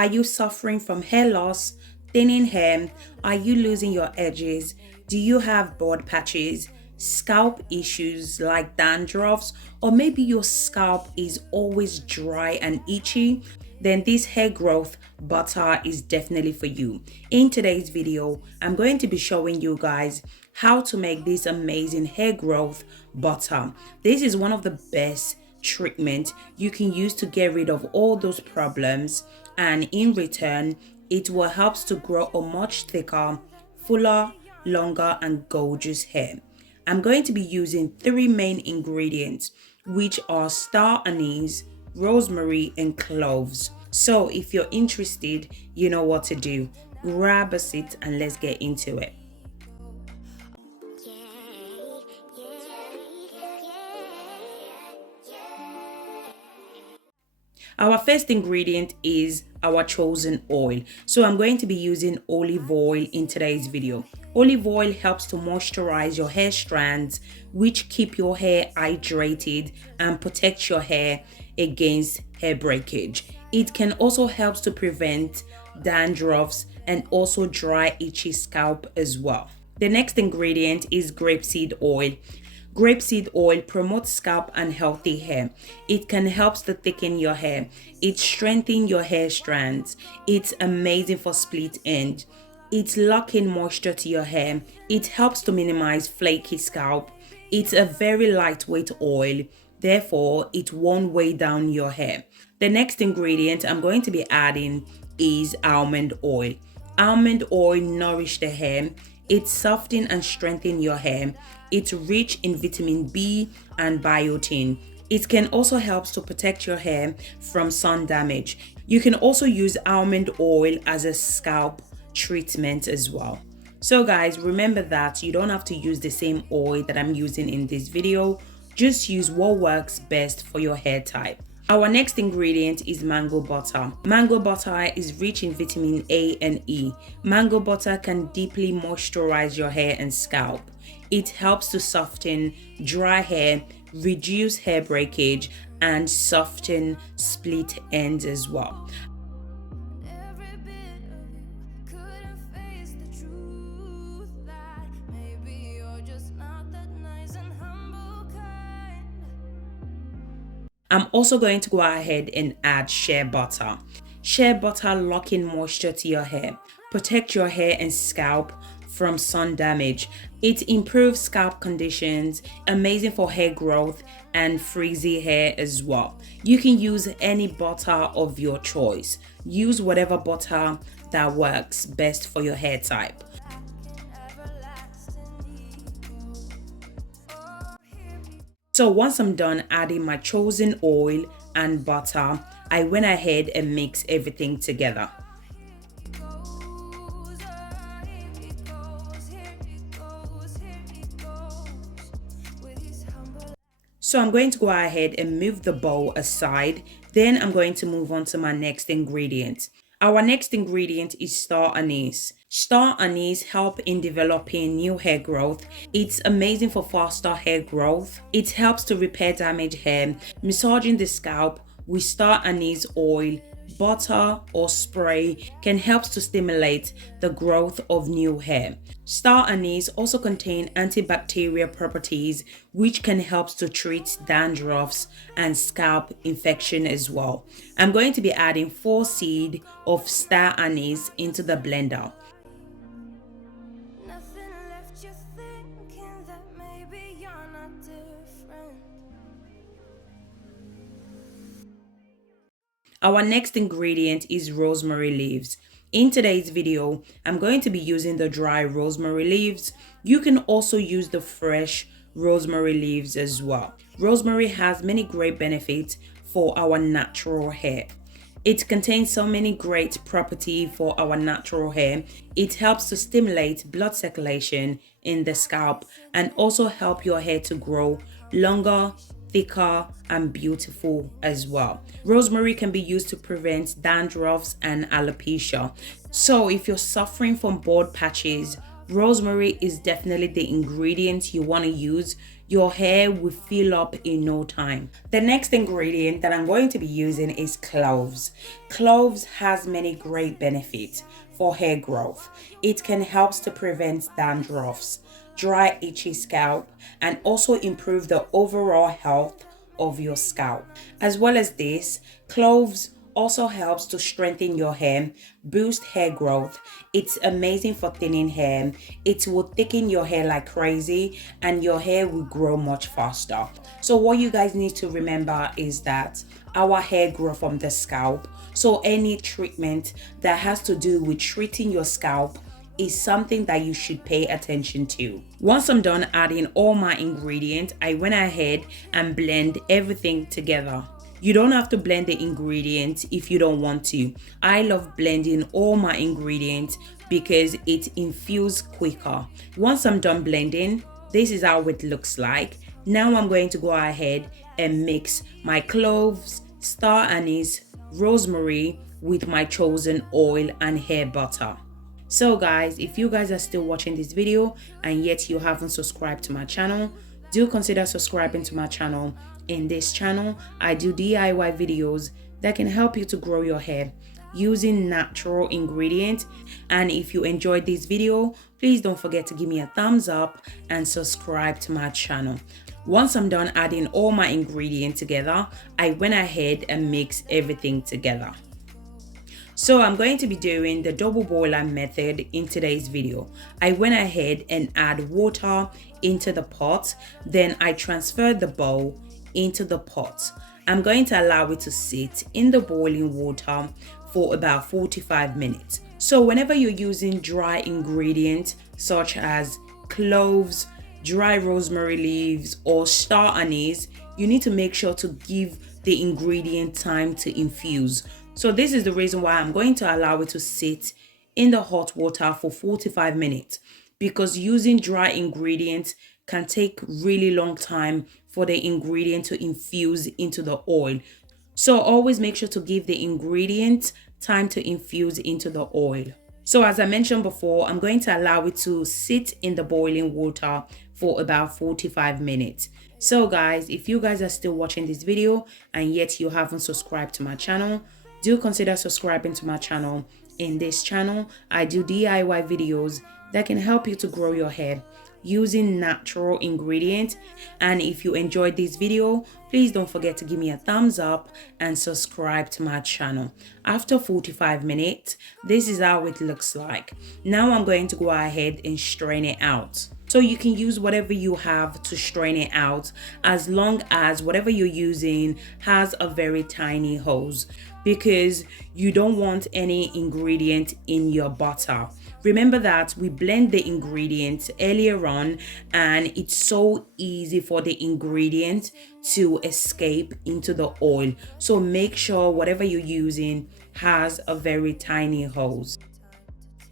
Are you suffering from hair loss, thinning hair? Are you losing your edges? Do you have bald patches, scalp issues like dandruffs, or maybe your scalp is always dry and itchy? Then this hair growth butter is definitely for you. In today's video, I'm going to be showing you guys how to make this amazing hair growth butter. This is one of the best treatment you can use to get rid of all those problems, and in return it will help to grow a much thicker, fuller, longer and gorgeous hair. I'm going to be using 3 main ingredients, which are star anise, rosemary and cloves. So if you're interested, you know what to do. Grab a seat and let's get into it. Our first ingredient is our chosen oil. So I'm going to be using olive oil in today's video. Olive oil helps to moisturize your hair strands, which keep your hair hydrated and protect your hair against hair breakage. It can also help to prevent dandruffs and also dry, itchy scalp as well. The next ingredient is grapeseed oil. Grapeseed oil promotes scalp and healthy hair. It can help to thicken your hair. It strengthens your hair strands. It's amazing for split end. It locks in moisture to your hair. It helps to minimize flaky scalp. It's a very lightweight oil. Therefore, it won't weigh down your hair. The next ingredient I'm going to be adding is almond oil. Almond oil nourishes the hair. It softens and strengthens your hair. It's rich in vitamin B and biotin. It can also help to protect your hair from sun damage. You can also use almond oil as a scalp treatment as well. So guys, remember that you don't have to use the same oil that I'm using in this video. Just use what works best for your hair type. Our next ingredient is mango butter. Mango butter is rich in vitamin A and E. Mango butter can deeply moisturize your hair and scalp. It helps to soften dry hair, reduce hair breakage, and soften split ends as well. I'm also going to go ahead and add shea butter. Shea butter locks in moisture to your hair, protect your hair and scalp from sun damage. It improves scalp conditions, amazing for hair growth and frizzy hair as well. You can use any butter of your choice. Use whatever butter that works best for your hair type. So once I'm done adding my chosen oil and butter, I went ahead and mixed everything together. So I'm going to go ahead and move the bowl aside. Then I'm going to move on to my next ingredient. Our next ingredient is star anise. Star anise help in developing new hair growth. It's amazing for faster hair growth. It helps to repair damaged hair. Massaging the scalp with star anise oil, butter or spray can help to stimulate the growth of new hair. Star anise also contain antibacterial properties which can help to treat dandruffs and scalp infection as well. I'm going to be adding 4 seeds of star anise into the blender. Our next ingredient is rosemary leaves. In today's video, I'm going to be using the dry rosemary leaves. You can also use the fresh rosemary leaves as well. Rosemary has many great benefits for our natural hair. It contains so many great properties for our natural hair. It helps to stimulate blood circulation in the scalp and also help your hair to grow longer, thicker and beautiful as well. Rosemary can be used to prevent dandruffs and alopecia. So if you're suffering from bald patches, Rosemary is definitely the ingredient you want to use. Your hair will fill up in no time. The next ingredient that I'm going to be using is cloves. Cloves has many great benefits for hair growth. It can help to prevent dandruffs, dry itchy scalp, and also improve the overall health of your scalp. As well as this, cloves also helps to strengthen your hair, boost hair growth. It's amazing for thinning hair. It will thicken your hair like crazy and your hair will grow much faster. So what you guys need to remember is that our hair grow from the scalp. So any treatment that has to do with treating your scalp is something that you should pay attention to. Once I'm done adding all my ingredients, I went ahead and blend everything together. You don't have to blend the ingredients if you don't want to. I love blending all my ingredients because it infuses quicker. Once I'm done blending, this is how it looks like. Now I'm going to go ahead and mix my cloves, star anise, rosemary with my chosen oil and hair butter. So guys, if you guys are still watching this video and yet you haven't subscribed to my channel, do consider subscribing to my channel. In this channel, I do DIY videos that can help you to grow your hair using natural ingredients. And if you enjoyed this video, please don't forget to give me a thumbs up and subscribe to my channel. Once I'm done adding all my ingredients together, I went ahead and mixed everything together. So I'm going to be doing the double boiler method in today's video. I went ahead and add water into the pot, then I transferred the bowl into the pot. I'm going to allow it to sit in the boiling water for about 45 minutes. So whenever you're using dry ingredients such as cloves, dry rosemary leaves, or star anise, you need to make sure to give the ingredient time to infuse. So this is the reason why I'm going to allow it to sit in the hot water for 45 minutes, because using dry ingredients can take really long time for the ingredient to infuse into the oil. So always make sure to give the ingredient time to infuse into the oil. So as I mentioned before, I'm going to allow it to sit in the boiling water for about 45 minutes. So guys, if you guys are still watching this video and yet you haven't subscribed to my channel, do consider subscribing to my channel. In this channel, I do DIY videos that can help you to grow your hair using natural ingredients. And if you enjoyed this video, please don't forget to give me a thumbs up and subscribe to my channel. After 45 minutes, this is how it looks like. Now I'm going to go ahead and strain it out. So you can use whatever you have to strain it out, as long as whatever you're using has a very tiny hose, because you don't want any ingredient in your butter. Remember that we blend the ingredients earlier on and it's so easy for the ingredient to escape into the oil. So make sure whatever you're using has a very tiny hose.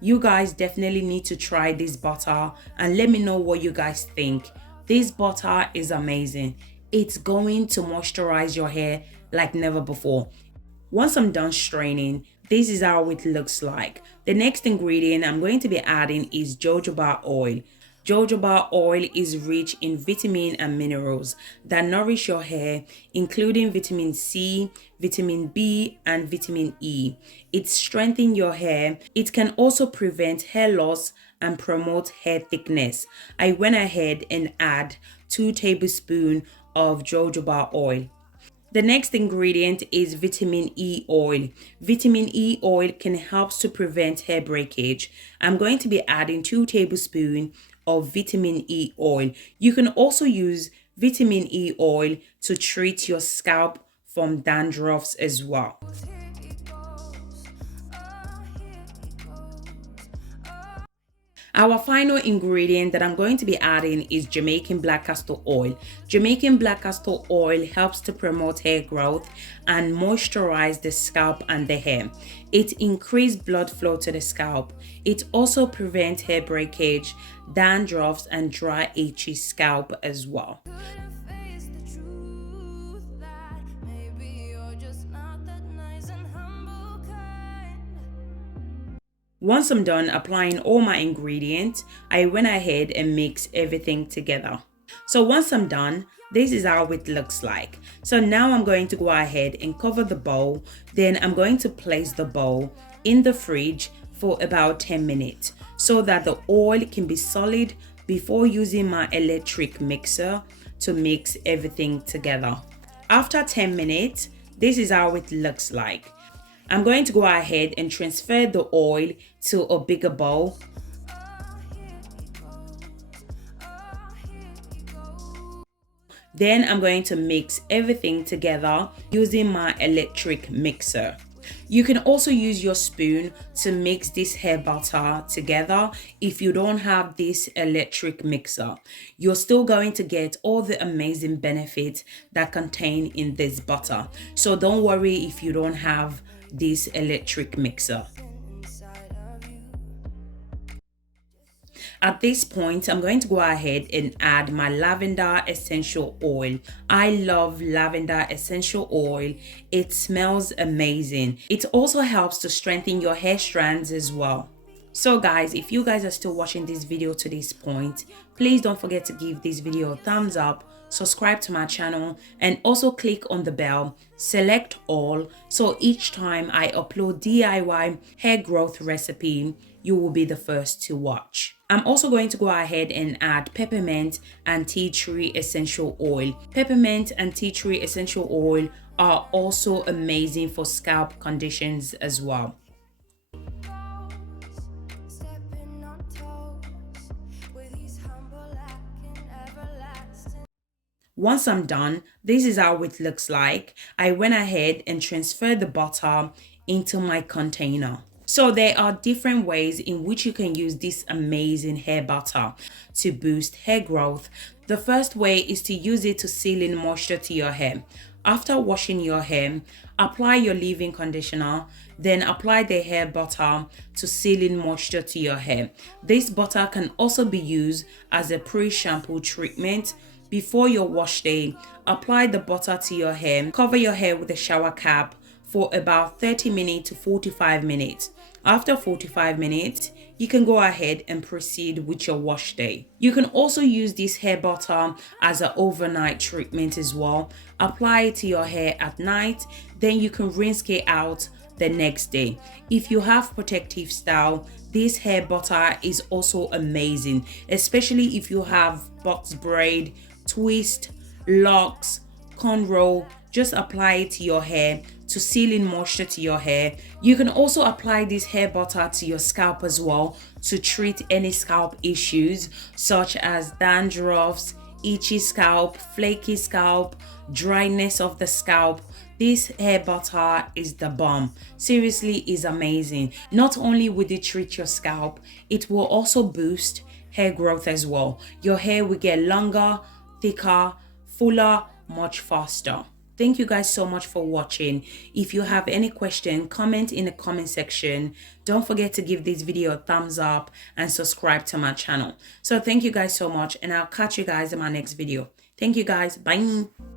You guys definitely need to try this butter and let me know what you guys think. This butter is amazing. It's going to moisturize your hair like never before. Once I'm done straining, this is how it looks like. The next ingredient I'm going to be adding is jojoba oil. Jojoba oil is rich in vitamin and minerals that nourish your hair, including vitamin C, vitamin B, and vitamin E. It strengthens your hair. It can also prevent hair loss and promote hair thickness. I went ahead and add 2 tablespoons of jojoba oil. The next ingredient is vitamin E oil. Vitamin E oil can help to prevent hair breakage. I'm going to be adding 2 tablespoons of vitamin E oil. You can also use vitamin E oil to treat your scalp from dandruffs as well. Our final ingredient that I'm going to be adding is Jamaican black castor oil. Jamaican black castor oil helps to promote hair growth and moisturize the scalp and the hair. It increases blood flow to the scalp. It also prevents hair breakage, dandruffs, and dry itchy scalp as well. Once I'm done applying all my ingredients, I went ahead and mixed everything together. So once I'm done, this is how it looks like. So now I'm going to go ahead and cover the bowl. Then I'm going to place the bowl in the fridge for about 10 minutes so that the oil can be solid before using my electric mixer to mix everything together. After 10 minutes, this is how it looks like. I'm going to go ahead and transfer the oil to a bigger bowl. Then I'm going to mix everything together using my electric mixer. You can also use your spoon to mix this hair butter together if you don't have this electric mixer. You're still going to get all the amazing benefits that contain in this butter. So don't worry if you don't have this electric mixer. At this point, I'm going to go ahead and add my lavender essential oil. I love lavender essential oil. It smells amazing. It also helps to strengthen your hair strands as well. So guys, if you guys are still watching this video to this point, please don't forget to give this video a thumbs up, subscribe to my channel, and also click on the bell, select all, so each time I upload DIY hair growth recipe, you will be the first to watch. I'm also going to go ahead and add peppermint and tea tree essential oil. Peppermint and tea tree essential oil are also amazing for scalp conditions as well. Once I'm done, this is how it looks like. I went ahead and transferred the butter into my container. So there are different ways in which you can use this amazing hair butter to boost hair growth. The first way is to use it to seal in moisture to your hair. After washing your hair, apply your leave-in conditioner, then apply the hair butter to seal in moisture to your hair. This butter can also be used as a pre-shampoo treatment. Before your wash day, apply the butter to your hair. Cover your hair with a shower cap for about 30 minutes to 45 minutes. After 45 minutes, you can go ahead and proceed with your wash day. You can also use this hair butter as an overnight treatment as well. Apply it to your hair at night, then you can rinse it out the next day. If you have protective style, this hair butter is also amazing, especially if you have box braid, twist, locks, cornrow. Just apply it to your hair to seal in moisture to your hair. You can also apply this hair butter to your scalp as well to treat any scalp issues such as dandruffs, itchy scalp, flaky scalp, dryness of the scalp. This hair butter is the bomb. Seriously, is amazing. Not only will it treat your scalp, it will also boost hair growth as well. Your hair will get longer, thicker, fuller, much faster. Thank you guys so much for watching. If you have any question, comment in the comment section. Don't forget to give this video a thumbs up and subscribe to my channel. So thank you guys so much, and I'll catch you guys in my next video. Thank you guys. Bye.